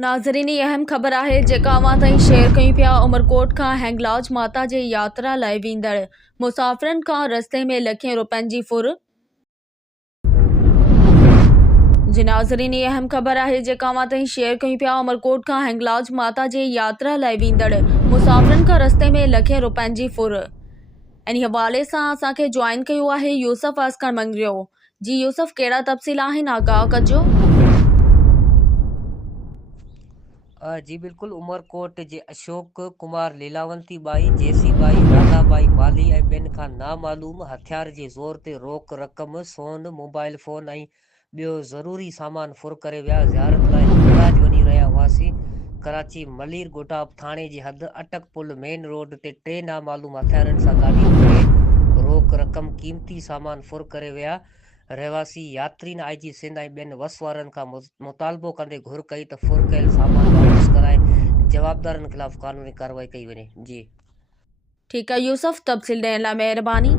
नाज़रीन, ये अहम ख़बर आहे जेका अवां ताईं शेयर कयूं पिया। उमरकोट खां हिंगलाज माता जे यात्रा लाइ वेंदड़ मुसाफ़िरनि खां रस्ते में लखें रुपयनि जी फुर। जी नाज़रीन, ये अहम ख़बर आहे जेका अवां ताईं शेयर कयूं पिया। उमरकोट खां हिंगलाज माता जे यात्रा लाइ वेंदड़ मुसाफ़िरनि खां रस्ते में लखें रुपयनि जी फुर। इन हवाले सां असांखे ज्वाइन कयो आहे यूसुफ अस्कर मंगरियो। जी यूसुफ, कहिड़ा तफ़सील आहिनि, आगाह कजो। जी बिल्कुल। उमरकोट जे अशोक कुमार, लीलावंती बाई, जेसी बाई, राधा बाई माली ऐं ॿियनि खां नामालूम हथियार जे ज़ोर ते रोक रक़म, सोन, मोबाइल फ़ोन ऐं ॿियो ज़रूरी सामान फुर करे विया। ज़ियारत लाइ हिंगलाज वञी रहिया हुआसीं। कराची मलीर गोटाप थाणे जी हद अटक पुल मेन रोड ते टे नामालूम हथियारनि सां गाॾी रोके रोक रक़म, क़ीमती सामान फुर करे विया। रहवासी यात्रीन IG सिंध ऐं ॿियनि वस वारनि खां मुतालबो कंदे घुर कई त फुर कयल सामान वापसि कराए जवाबदारनि ख़िलाफ़ क़ानूनी कार्रवाई कई वञे। जी ठीकु आहे यूसुफ, तफ़सील ॾियण लाइ महिरबानी।